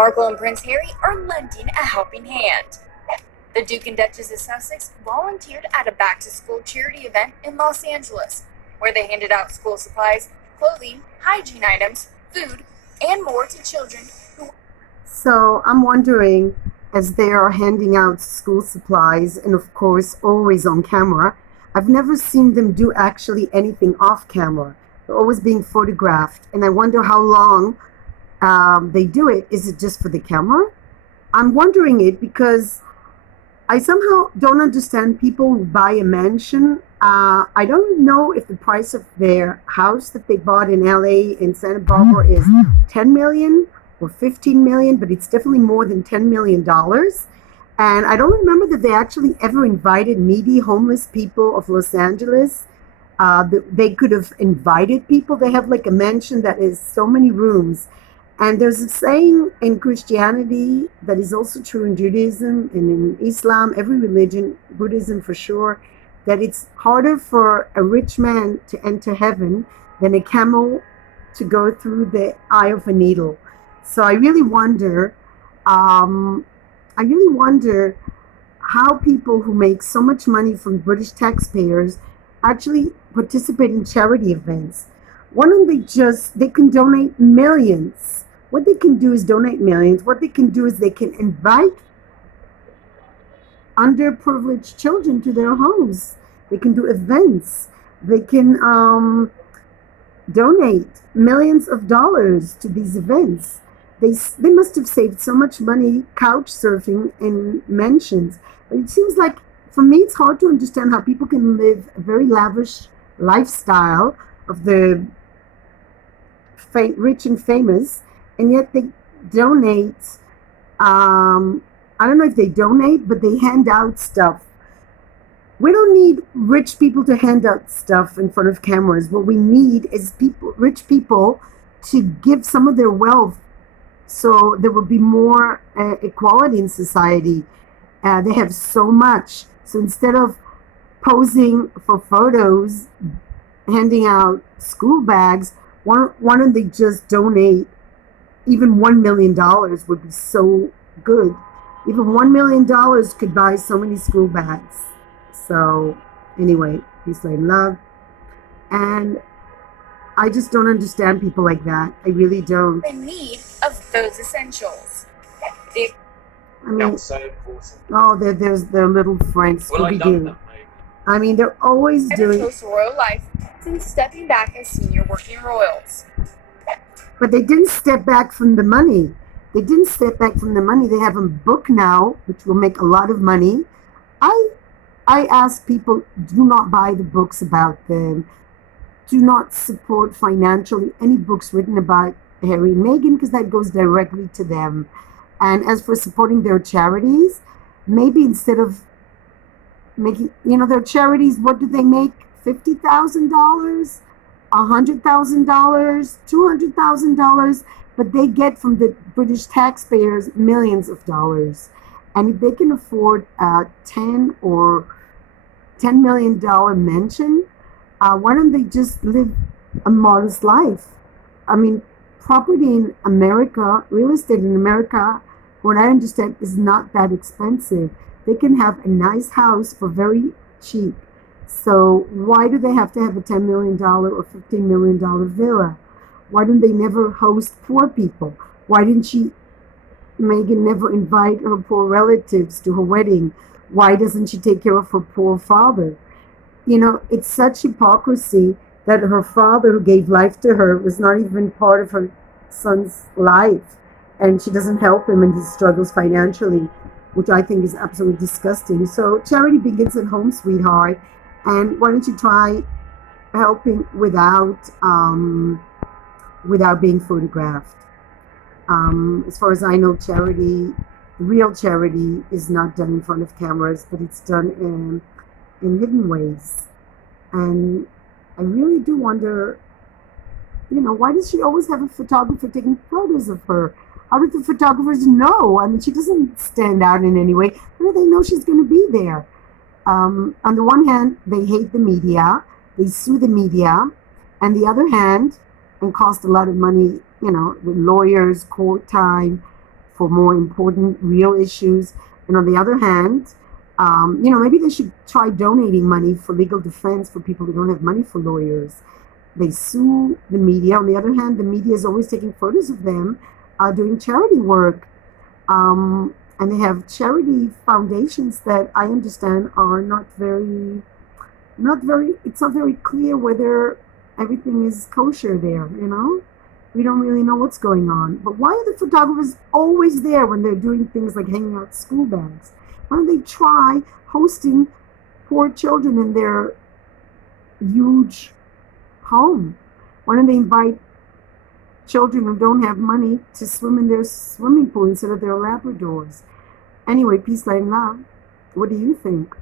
Markle and Prince Harry are lending a helping hand. The Duke and Duchess of Sussex volunteered at a back-to-school charity event in Los Angeles, where they handed out school supplies, clothing, hygiene items, food, and more to children who... So I'm wondering, as they are handing out school supplies, and of course always on camera, I've never seen them do actually anything off camera. They're always being photographed, and I wonder how long they do it. Is it just for the camera? I'm wondering it because I somehow don't understand people who buy a mansion. I don't know if the price of their house that they bought in LA in Santa Barbara is 10 million or 15 million, but it's definitely more than $10 million. And I don't remember that they actually ever invited needy homeless people of Los Angeles. They could have invited people. They have like a mansion that is so many rooms. And there's a saying in Christianity that is also true in Judaism and in Islam, every religion, Buddhism for sure, that it's harder for a rich man to enter heaven than a camel to go through the eye of a needle. So I really wonder how people who make so much money from British taxpayers actually participate in charity events. Why don't they can donate millions. What they can do is donate millions. What they can do is they can invite underprivileged children to their homes. They can do events. They can donate millions of dollars to these events. They must have saved so much money couch surfing in mansions. But it seems like, for me, it's hard to understand how people can live a very lavish lifestyle of the rich and famous, and yet they donate. I don't know if they donate, but they hand out stuff. We don't need rich people to hand out stuff in front of cameras. What we need is rich people to give some of their wealth, so there will be more equality in society. They have so much. So instead of posing for photos, handing out school bags, why don't they just donate? Even $1 million would be so good. Even $1 million could buy so many school bags. So anyway, peace, light, and love. And I just don't understand people like that. I really don't. in need of those essentials. I mean, oh, there's their little friend Scooby-Doo. I mean, they're always doing... close to royal life since stepping back as senior working royals. But they didn't step back from the money. They didn't step back from the money. They have a book now, which will make a lot of money. I ask people, do not buy the books about them. Do not support financially any books written about Harry and Meghan, because that goes directly to them. And as for supporting their charities, maybe instead of making, their charities, what do they make? $50,000, $100,000, $200,000, but they get from the British taxpayers millions of dollars. And if they can afford a $10 million mansion, why don't they just live a modest life? I mean, property in America, real estate in America, what I understand, is not that expensive. They can have a nice house for very cheap. So why do they have to have a $10 million or $15 million villa? Why don't they never host poor people? Why didn't Meghan never invite her poor relatives to her wedding? Why doesn't she take care of her poor father? It's such hypocrisy that her father, who gave life to her, was not even part of her son's life. And she doesn't help him in his struggles financially, which I think is absolutely disgusting. So charity begins at home, sweetheart. And why don't you try helping without being photographed? As far as I know, real charity is not done in front of cameras, but it's done in hidden ways. And I really do wonder, why does she always have a photographer taking photos of her? How do the photographers know? I mean, she doesn't stand out in any way. How do they know she's going to be there? On the one hand, they hate the media. They sue the media. On the other hand, and cost a lot of money, the lawyers, court time, for more important, real issues. And on the other hand, maybe they should try donating money for legal defense for people who don't have money for lawyers. They sue the media. On the other hand, the media is always taking photos of them doing charity work. And they have charity foundations that I understand are it's not very clear whether everything is kosher there, We don't really know what's going on. But why are the photographers always there when they're doing things like hanging out school bags? Why don't they try hosting poor children in their huge home? Why don't they invite children who don't have money to swim in their swimming pool instead of their Labradors? Anyway, peace, light, and love. What do you think?